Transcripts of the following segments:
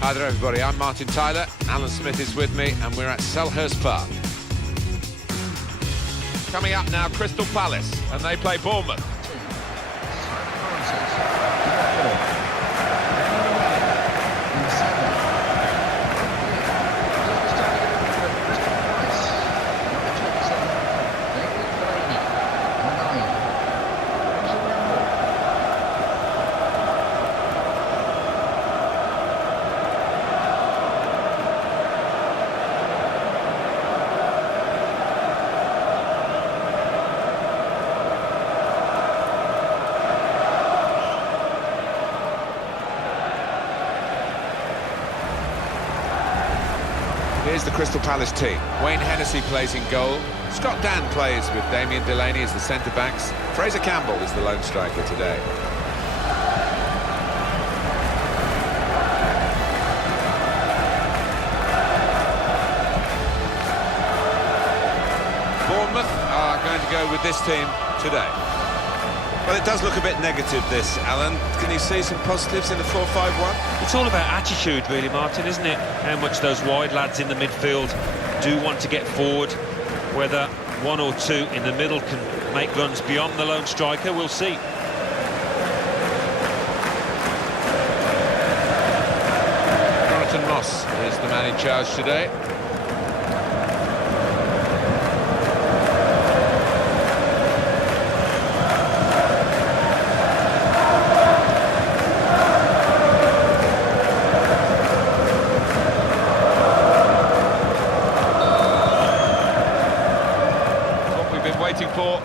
Hi there everybody, I'm Martin Tyler, Alan Smith is with me and we're at Selhurst Park. Coming up now, Crystal Palace, and they play Bournemouth. Here's the Crystal Palace team. Wayne Hennessy plays in goal. Scott Dan plays with Damien Delaney as the centre-backs. Fraser Campbell is the lone striker today. Bournemouth are going to go with this team today. Well, it does look a bit negative, this, Alan. Can you see some positives in the 4-5-1? It's all about attitude, really, Martin, isn't it? How much those wide lads in the midfield do want to get forward. Whether one or two in the middle can make runs beyond the lone striker, we'll see. Jonathan Moss is the man in charge today. Waiting for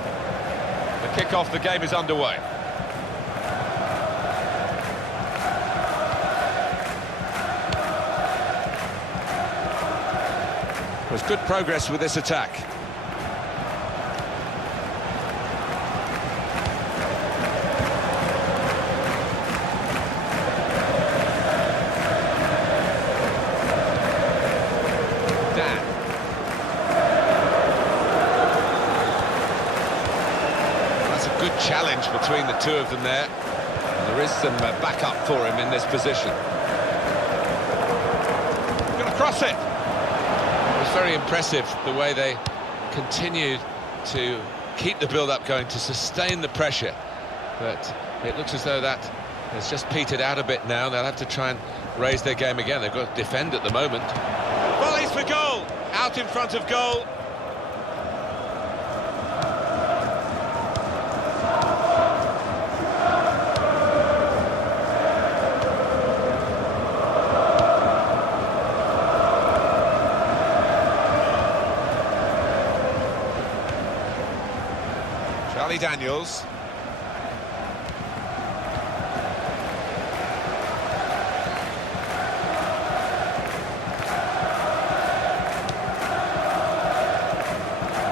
the kick-off. The game is underway. There's good progress with this attack. Good challenge between the two of them there. And there is some backup for him in this position. Going to cross it. It was very impressive the way they continued to keep the build-up going, to sustain the pressure. But it looks as though that has just petered out a bit now. They'll have to try and raise their game again. They've got to defend at the moment. Volleys for goal. Out in front of goal. Daniels.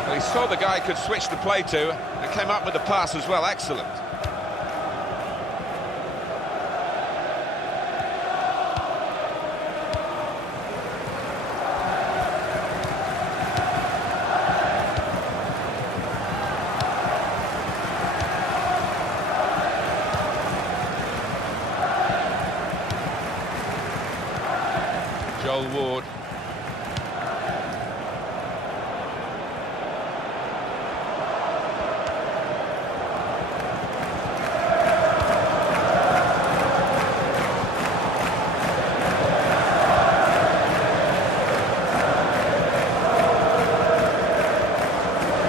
Well, he saw the guy could switch the play to and came up with the pass as well. Excellent. Joel Ward.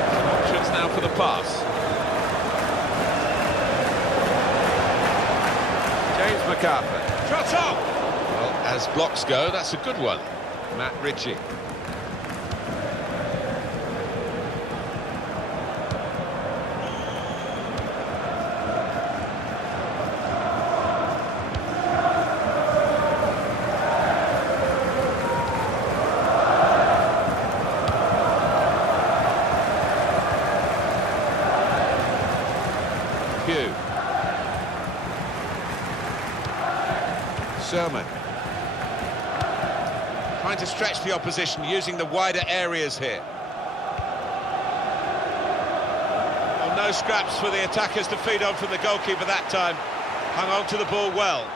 Some options now for the pass. James McArthur. Trot up! As blocks go, that's a good one. Matt Ritchie. Hugh. Sermon. Trying to stretch the opposition, using the wider areas here. Well, no scraps for the attackers to feed on from the goalkeeper that time. Hung on to the ball well.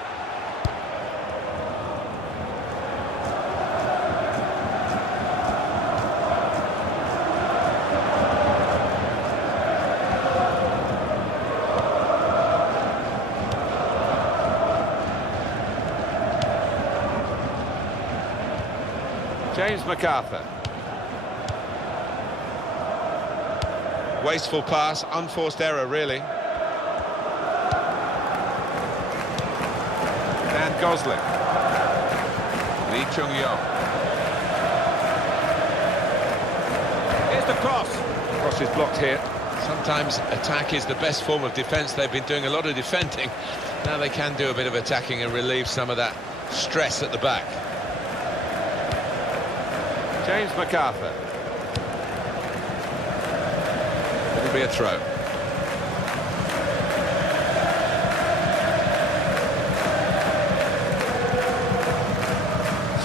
James MacArthur. Wasteful pass, unforced error, really. Dan Gosling. Lee Chung-yong. Here's the cross. Cross is blocked here. Sometimes attack is the best form of defence. They've been doing a lot of defending. Now they can do a bit of attacking and relieve some of that stress at the back. James MacArthur. It'll be a throw.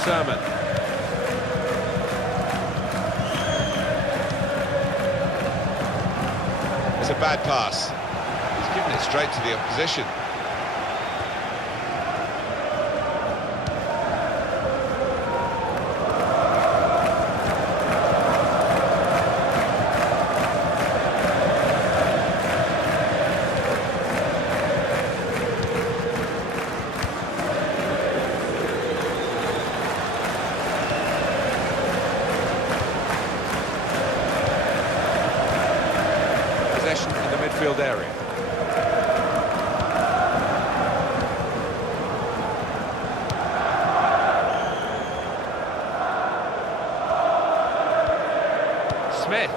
Sermon. It's a bad pass. He's given it straight to the opposition. In the midfield area. Smith.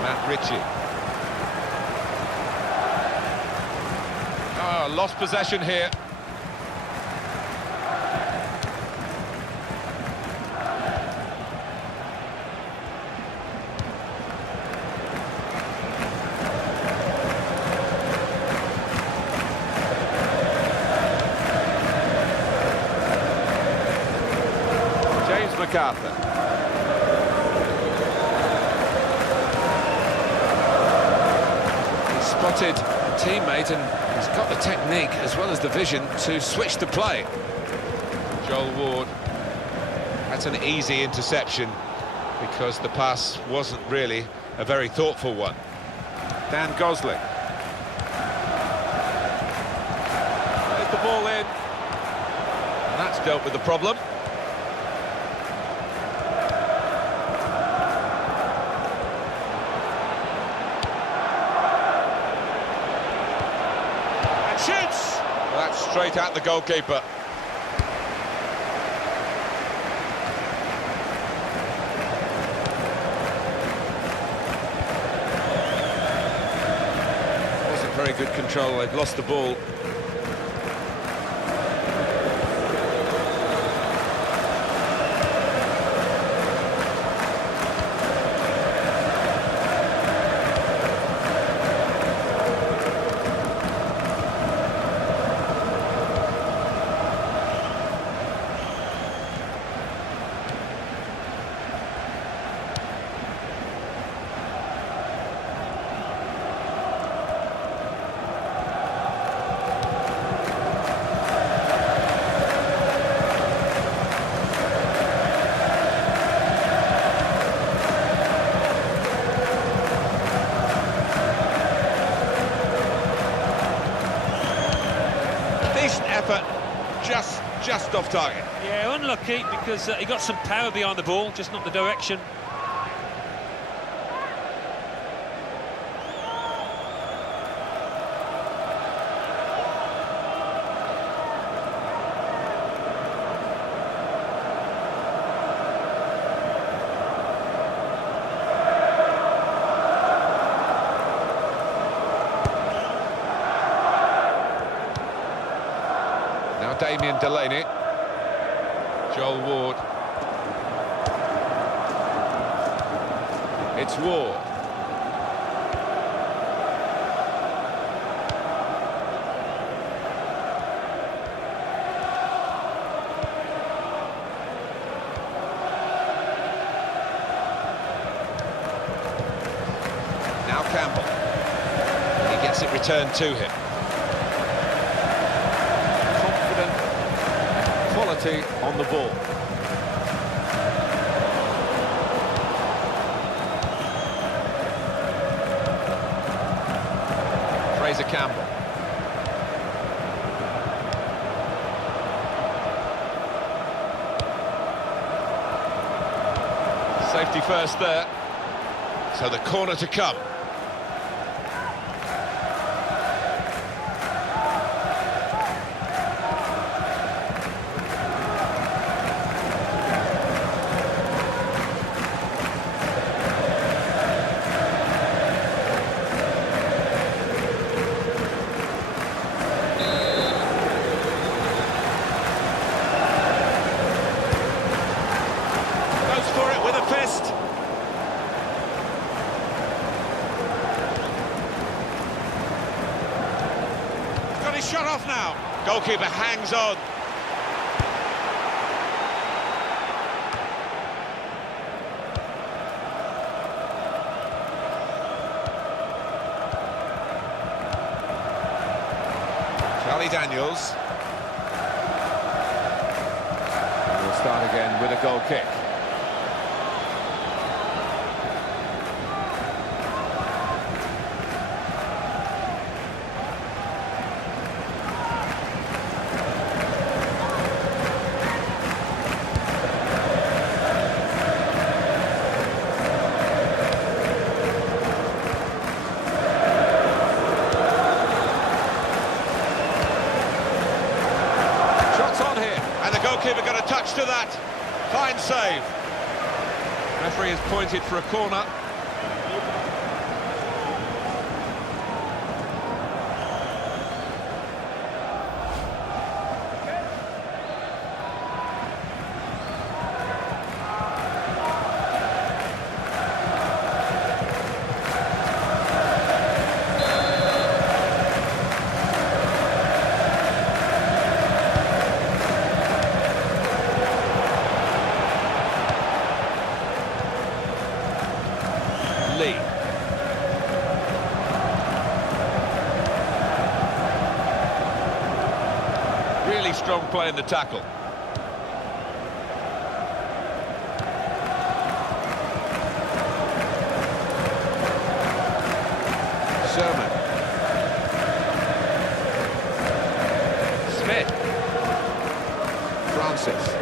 Matt Ritchie. Oh, lost possession here. MacArthur. He's spotted a teammate and he's got the technique as well as the vision to switch the play. Joel Ward. That's an easy interception because the pass wasn't really a very thoughtful one. Dan Gosling. There's the ball in. And that's dealt with the problem. Shoots! Well, that's straight at the goalkeeper. Wasn't very good control, they've lost the ball. Effort, just off target. Yeah, unlucky because he got some power behind the ball, just not the direction. Damien Delaney. Joel Ward. It's Ward. Now Campbell. He gets it returned to him. Quality on the ball. Fraser Campbell. 51st there. So the corner to come. Shut off now. Goalkeeper hangs on. Charlie Daniels. And we'll start again with a goal kick. Goalkeeper got a touch to that. Fine save. Referee has pointed for a corner. Really strong play in the tackle. Sherman. Smith. Francis.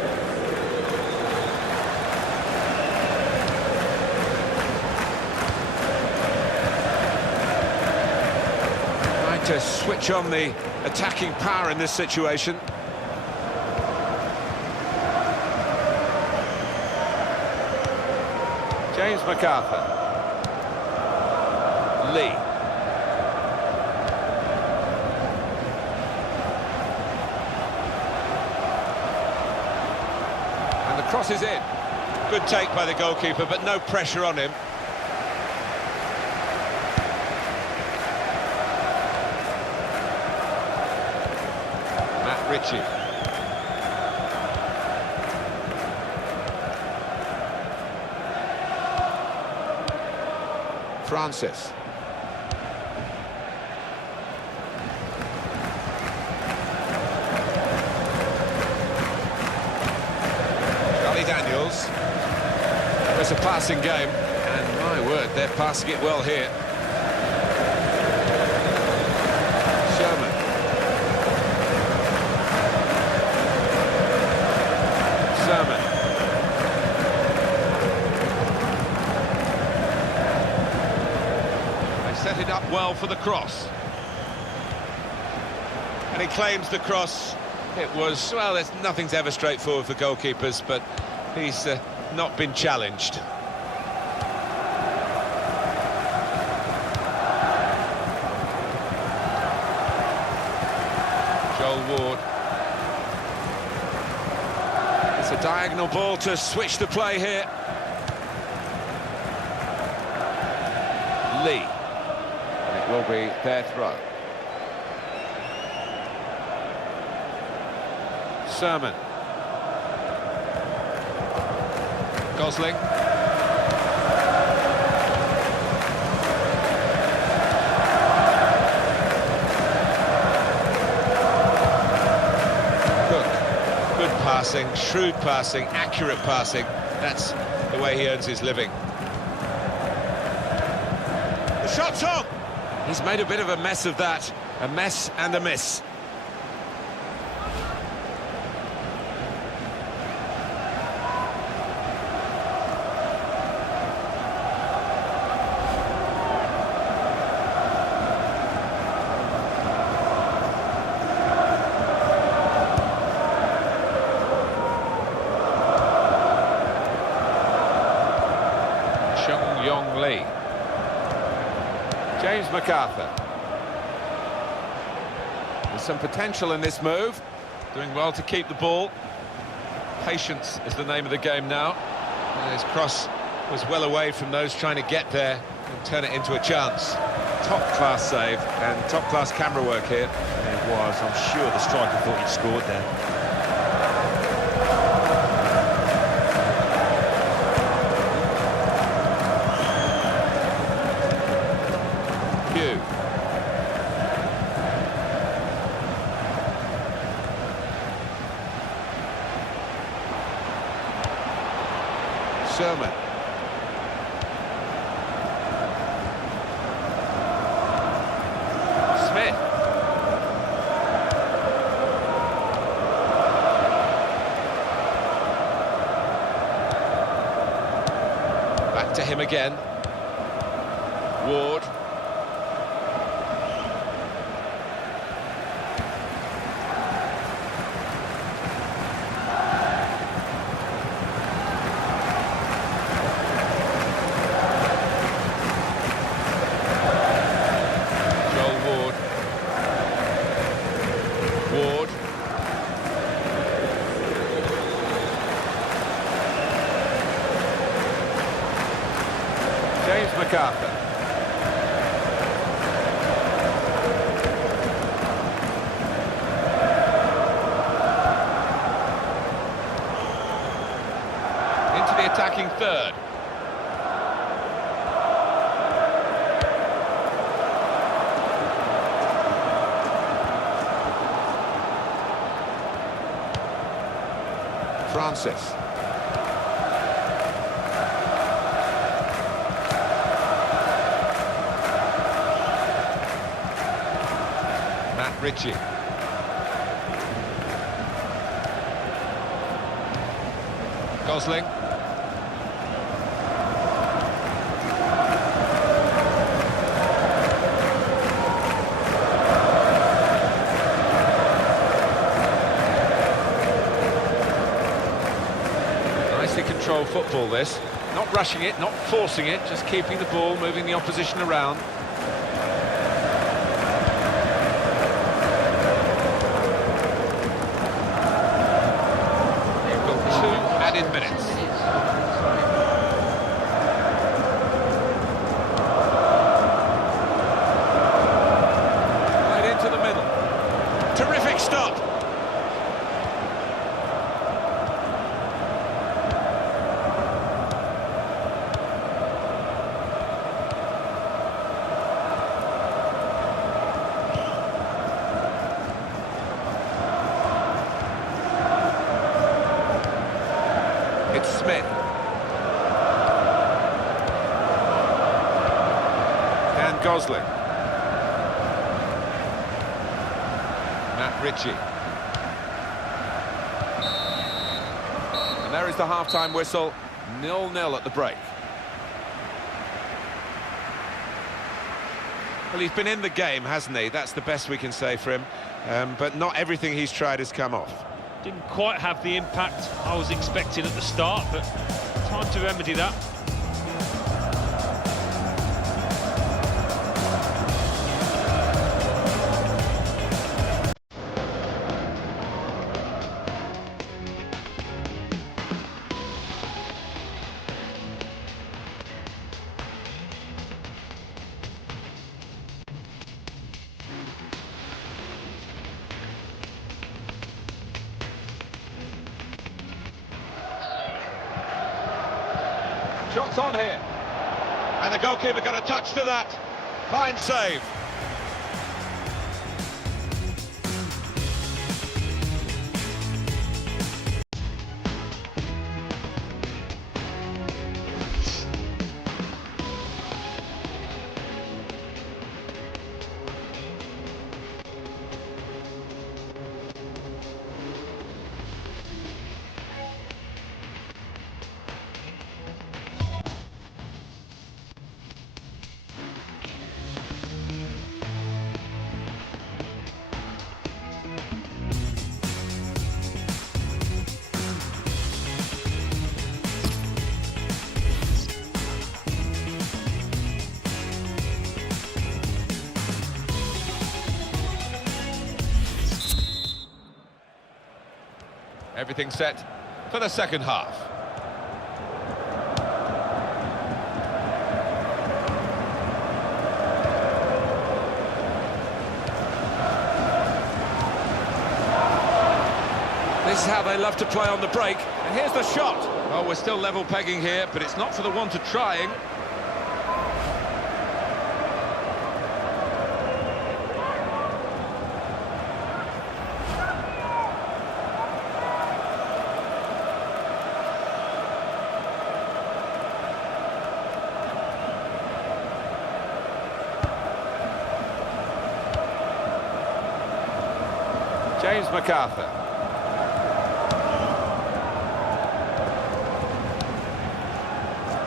To switch on the attacking power in this situation. James MacArthur. Lee. And the cross is in. Good take by the goalkeeper, but no pressure on him. Ritchie. Francis. Charlie Daniels. It's a passing game, and my word, they're passing it well here. Sherman. They set it up well for the cross. And he claims the cross. It was, well, nothing's ever straightforward for goalkeepers, but he's not been challenged. Joel Ward. It's a diagonal ball to switch the play here. Lee. And it will be their throw. Sermon. Gosling. Good passing, shrewd passing, accurate passing. That's the way he earns his living. The shot's on! He's made a bit of a mess of that. A mess and a miss. James McArthur. There's some potential in this move. Doing well to keep the ball. Patience is the name of the game now. And his cross was well away from those trying to get there and turn it into a chance. Top-class save and top-class camera work here. It was. I'm sure the striker thought he'd scored there. Sherman. Smith. Back to him again. Ward. James McArthur. Into the attacking third. Francis. Ritchie. Gosling. Nicely controlled football this. Not rushing it, not forcing it, just keeping the ball, moving the opposition around. Minutes. Right into the middle. Terrific stop. Smith. And Gosling. Matt Ritchie. And there is the half-time whistle. 0-0 at the break. Well, he's been in the game, hasn't he? That's the best we can say for him. But not everything he's tried has come off. Didn't quite have the impact I was expecting at the start, but time to remedy that. Shots on here. And the goalkeeper got a touch to that. Fine save. Everything set for the second half. This is how they love to play on the break. And here's the shot. Oh, we're still level pegging here, but it's not for the want of trying. James MacArthur.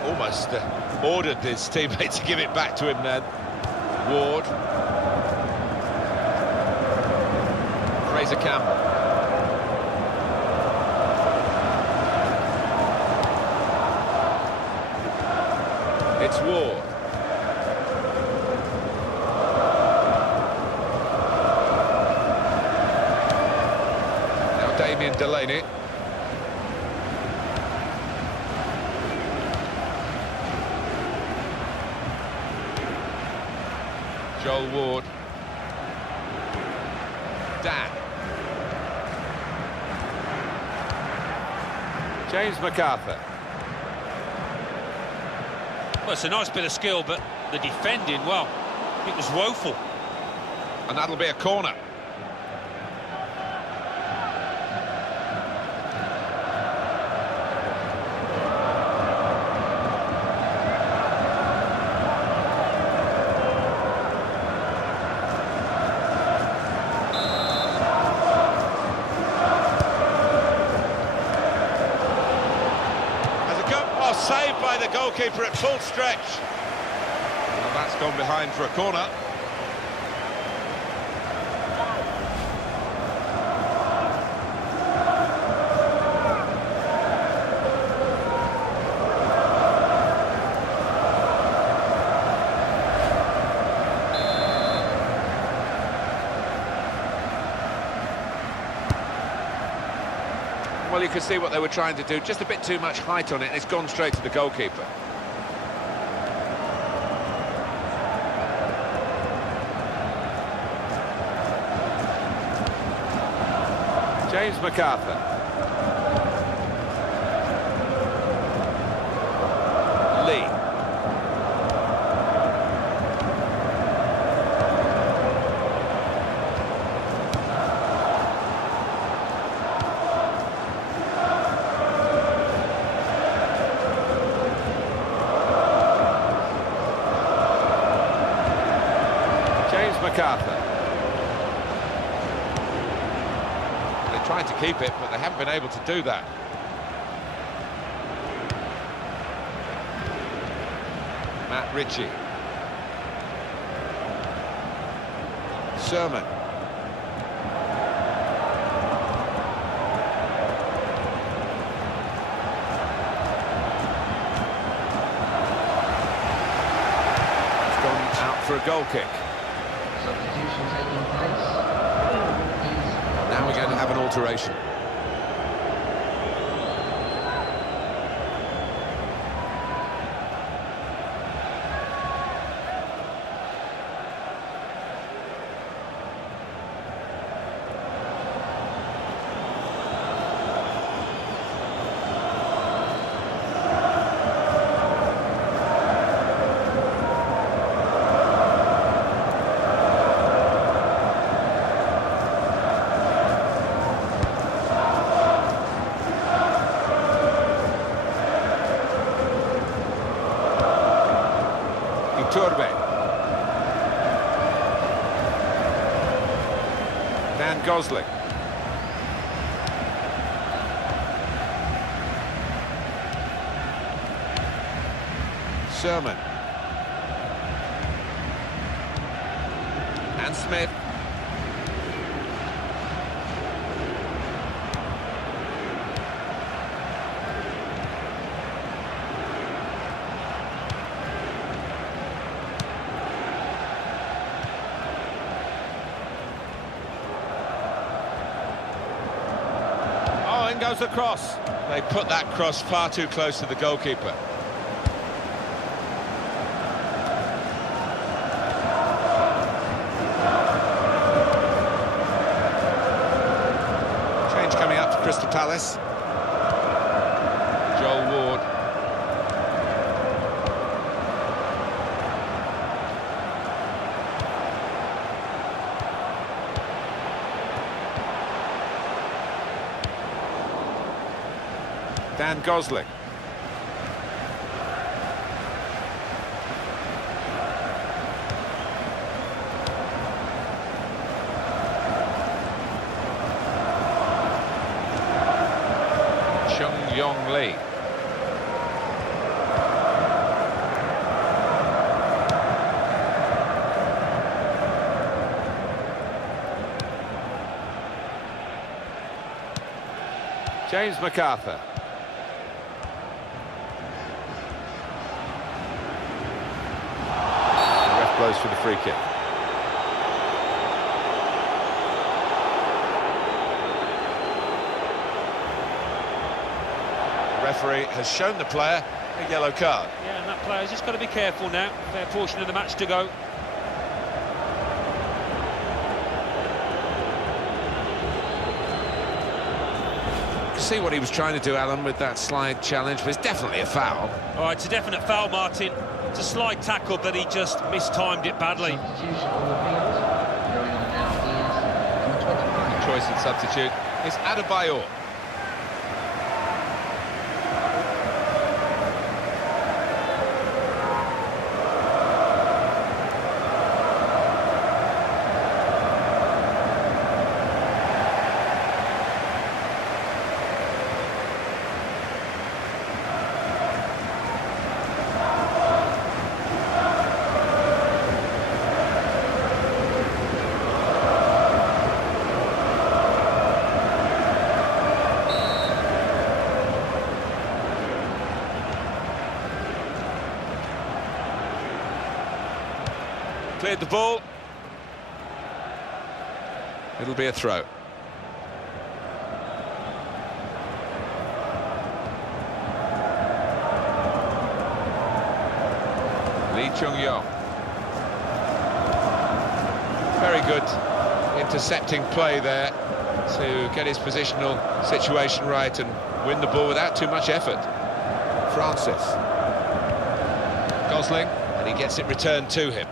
Almost ordered his teammate to give it back to him then. Ward. Fraser Campbell. It's Ward. Now Damien Delaney. Joel Ward. Dan. James MacArthur. Well, it's a nice bit of skill, but the defending, well, it was woeful. And that'll be a corner. Saved by the goalkeeper at full stretch. Well, that's gone behind for a corner. Well, you can see what they were trying to do, just a bit too much height on it, and it's gone straight to the goalkeeper. James MacArthur. Lee. MacArthur. They tried to keep it, but they haven't been able to do that. Matt Ritchie. Sermon. It's gone out for a goal kick. Now we're going to have an alteration. Turbe. Dan Gosling. Sermon. And Smith. In goes the cross. They put that cross far too close to the goalkeeper. Change coming up for Crystal Palace. Joel Ward. Dan Gosling. Chung Yong Lee. James MacArthur. Blows for the free kick. The referee has shown the player a yellow card. Yeah, and that player's just got to be careful now. Fair portion of the match to go. See what he was trying to do, Alan, with that slide challenge, but it's definitely a foul. All right, it's a definite foul, Martin. It's a slide tackle, but he just mistimed it badly. The choice in substitute is Adebayor. Cleared the ball. It'll be a throw. Lee Chung-yong. Very good intercepting play there to get his positional situation right and win the ball without too much effort. Francis. Gosling, and he gets it returned to him.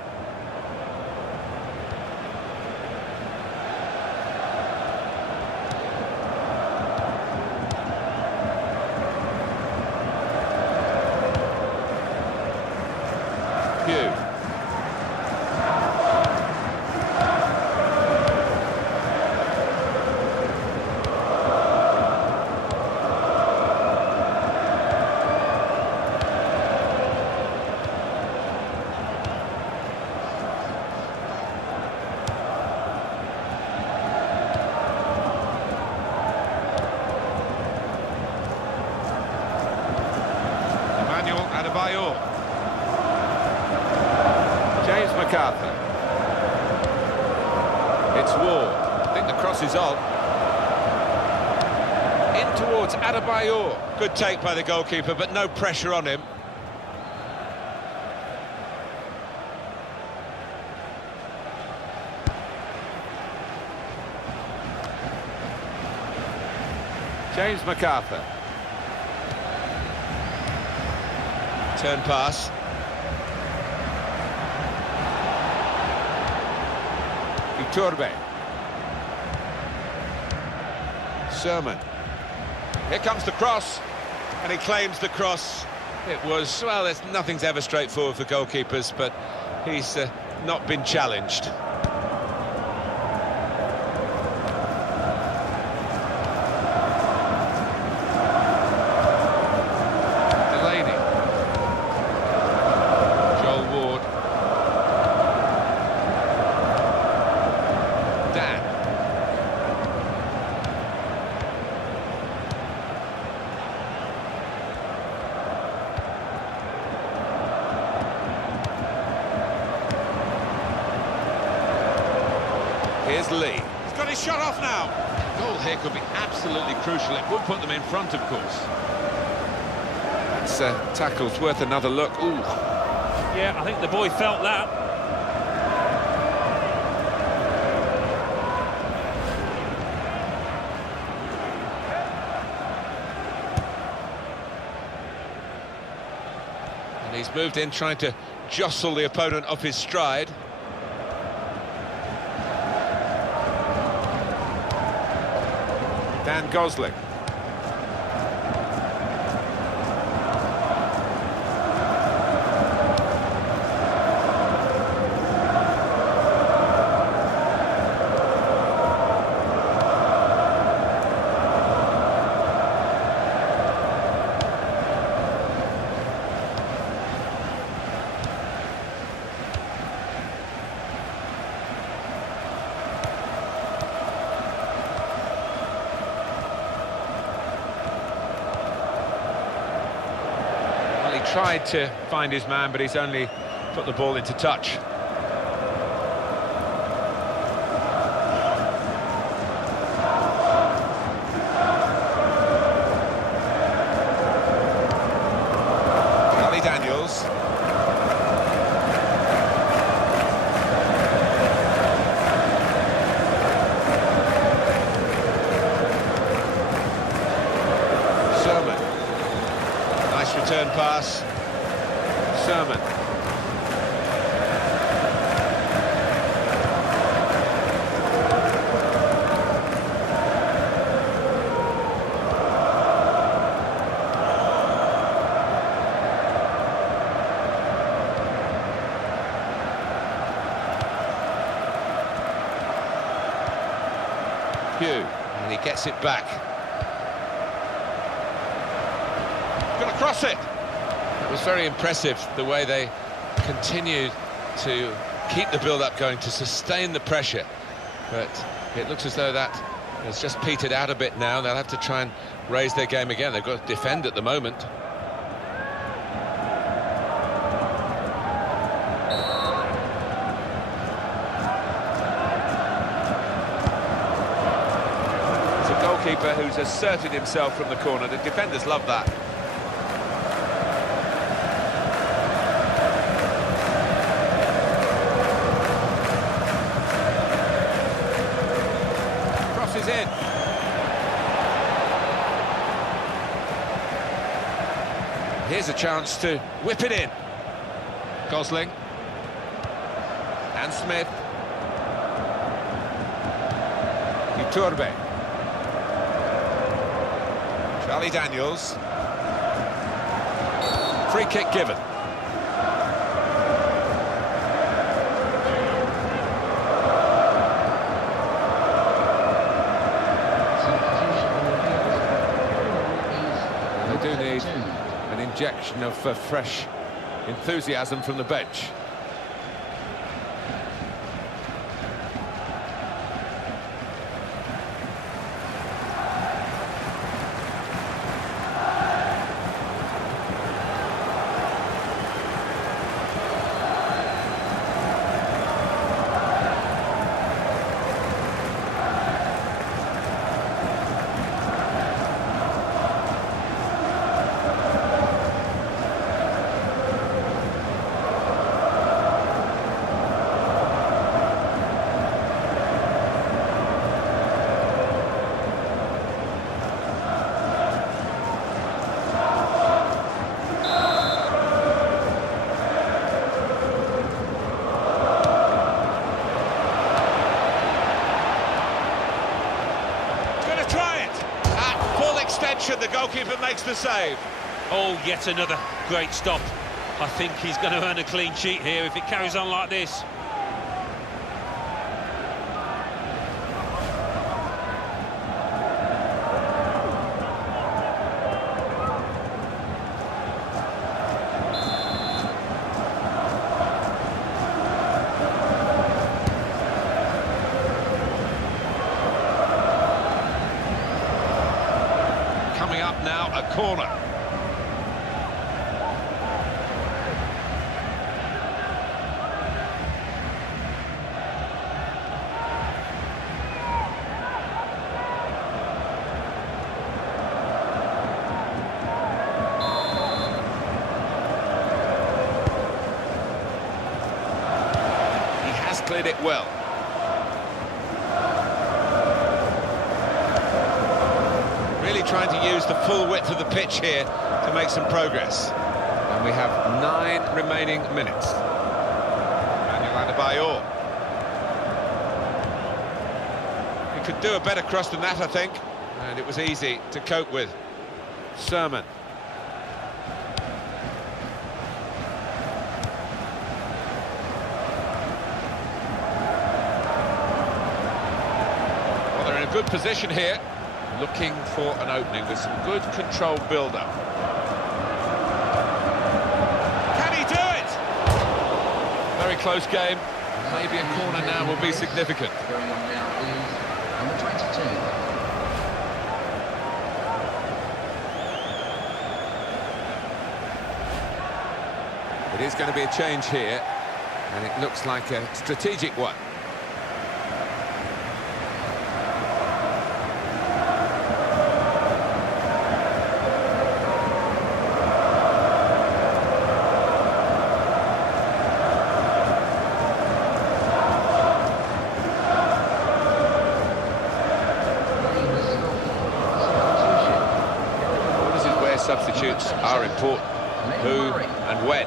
Adebayor. James MacArthur. It's Ward. I think the cross is on. In towards Adebayor. Good take by the goalkeeper, but no pressure on him. James MacArthur. Turn pass. Iturbe. Sermon. Here comes the cross, and he claims the cross. It was, well, nothing's ever straightforward for goalkeepers, but he's not been challenged. Here's Lee. He's got his shot off now. Goal here could be absolutely crucial. It would put them in front, of course. That's tackle's worth another look. Ooh. Yeah, I think the boy felt that. And he's moved in trying to jostle the opponent off his stride. Dan Gosling. Tried to find his man, but he's only put the ball into touch. Charlie Daniels. Return pass. Sermon. Hugh. And he gets it back. Gonna cross it. It was very impressive the way they continued to keep the build-up going, to sustain the pressure. But it looks as though that has just petered out a bit now. They'll have to try and raise their game again. They've got to defend at the moment. It's a goalkeeper who's asserted himself from the corner. The defenders love that. In. Here's a chance to whip it in. Gosling. And Smith. Iturbe. Charlie Daniels. Free kick given. Do need an injection of fresh enthusiasm from the bench. The goalkeeper makes the save. Oh, yet another great stop. I think he's going to earn a clean sheet here if it carries on like this. Now a corner. cleared it well. Really trying to use the full width of the pitch here to make some progress. And we have 9 remaining minutes. Manuel Adebayor. He could do a better cross than that, I think. And it was easy to cope with. Sermon. Well, they're in a good position here, looking for an opening with some good controlled build-up. Can he do it? Very close game. Maybe a corner now will be significant. Going on now is number 22. It is going to be a change here, and it looks like a strategic one. Well, this is where substitutes are important. Who and when.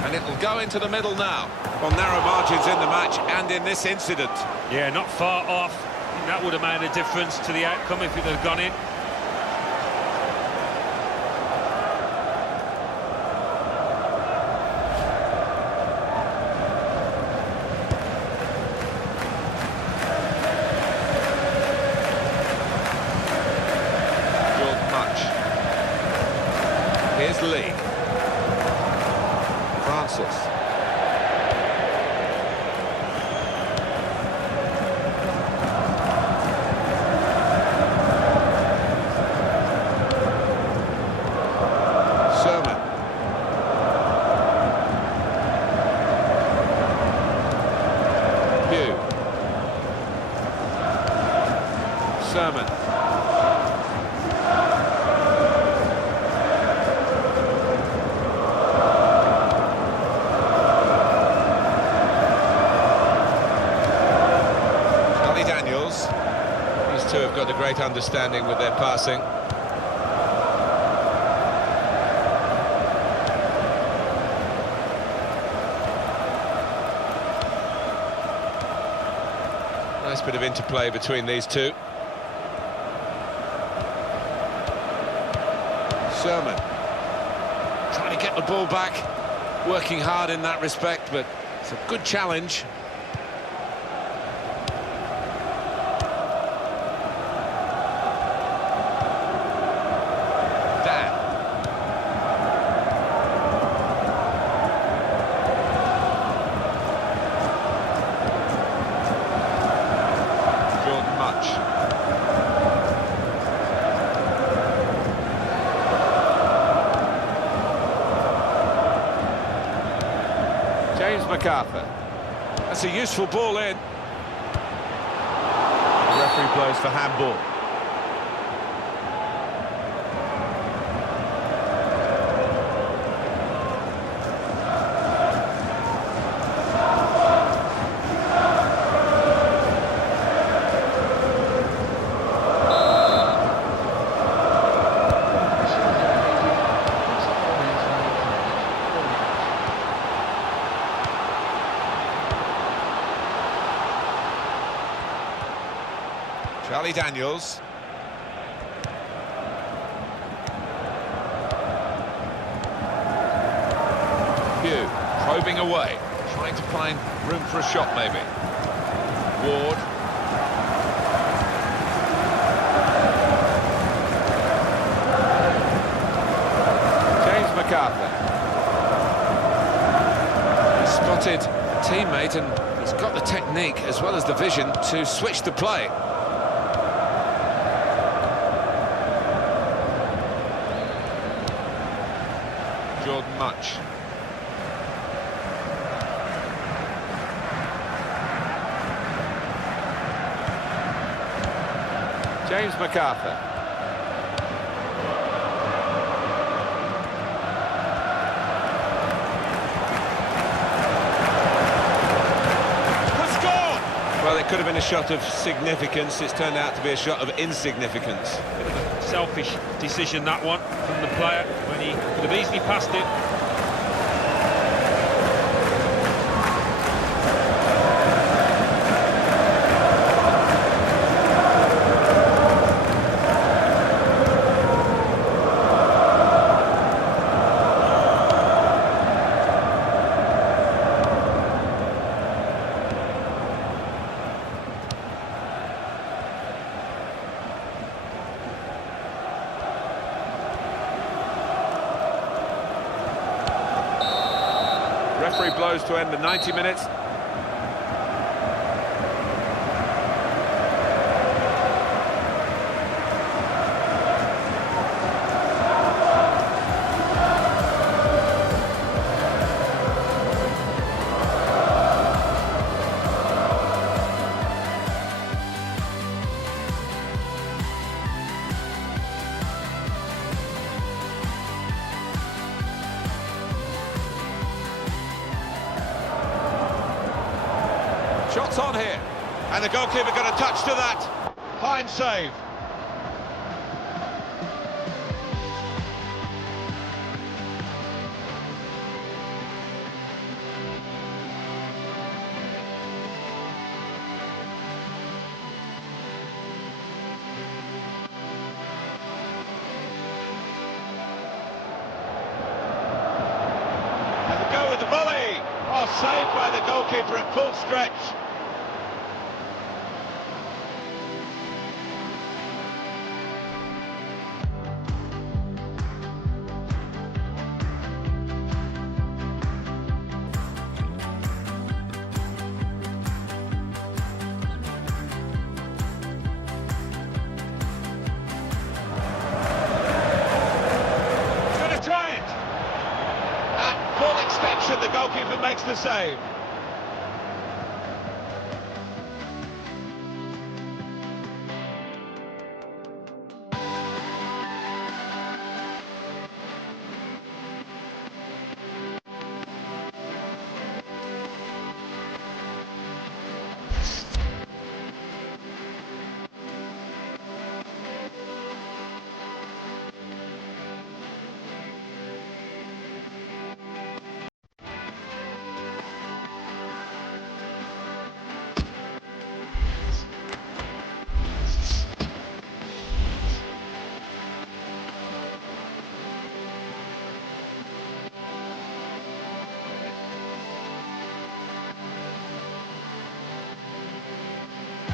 And it'll go into the middle now. Well, narrow margins in the match and in this incident. Yeah, not far off. I think that would have made a difference to the outcome if it had gone in. Here's Lee. Francis. Sermon. BOU. Sermon. These two have got a great understanding with their passing. Nice bit of interplay between these two. Sermon. Trying to get the ball back. Working hard in that respect, but it's a good challenge. MacArthur. That's a useful ball in. The referee blows for handball. Charlie Daniels. BOU probing away, trying to find room for a shot maybe. Ward. James MacArthur. He spotted a teammate and he He's got the technique as well as the vision to switch the play. Jordan Much. James MacArthur. Well, it could have been a shot of significance. It's turned out to be a shot of insignificance. Bit of a selfish decision, that one, from the player, when he could have easily passed it. Referee blows to end the 90 minutes. Shots on here, and the goalkeeper got a touch to that. Fine save. And the go with the volley. Oh, saved by the goalkeeper at full stretch. He's going to try it. At full extension, the goalkeeper makes the save.